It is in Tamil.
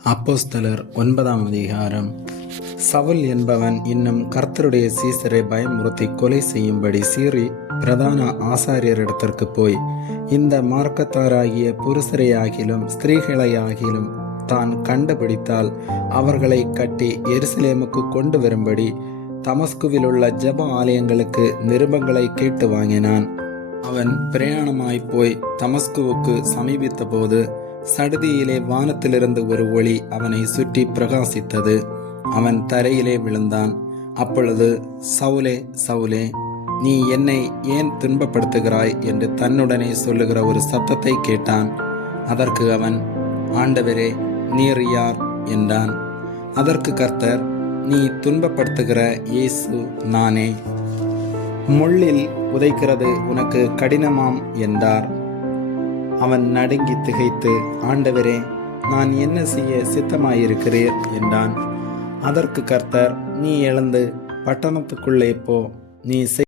அப்போஸ்தலர் 9ஆம் அதிகாரம். சவுல் என்பவன் இன்னும் கர்த்தருடைய சீசரை பயமுறுத்தி கொலை செய்யும்படி சீறி பிரதான ஆசாரியரிடத்திற்கு போய், இந்த மார்க்கத்தாராகிய புருஷரையாகிலும் ஸ்திரீகளையாகிலும் தான் கண்டுபிடித்தால் அவர்களை கட்டி எருசலேமுக்கு கொண்டு வரும்படி தமஸ்குவில் உள்ள ஜெப ஆலயங்களுக்கு நிருபங்களை கேட்டு வாங்கினான். அவன் பிரயாணமாய் போய் தமஸ்குவுக்கு சமீபித்த போது சடுதியிலே வானத்திலிருந்து ஒரு ஒளி அவனை சுற்றி பிரகாசித்தது. அவன் தரையிலே விழுந்தான். அப்பொழுது, சவுலே, சவுலே, நீ என்னை ஏன் துன்பப்படுத்துகிறாய் என்று தன்னுடனே சொல்லுகிற ஒரு சத்தத்தை கேட்டான். அதற்கு அவன், ஆண்டவரே, நீர் யார் என்றான். அதற்கு கர்த்தர், நீ துன்பப்படுத்துகிற இயேசு நானே. முள்ளில் உதைக்கிறது உனக்கு கடினமாம் என்றார். அவன் நடுங்கி திகைத்து, ஆண்டவரே, நான் என்ன செய்ய சித்தமாயிருக்கிறீர் என்றான். அதற்கு கர்த்தர், நீ எழுந்து பட்டணத்துக்குள்ளே போ. நீ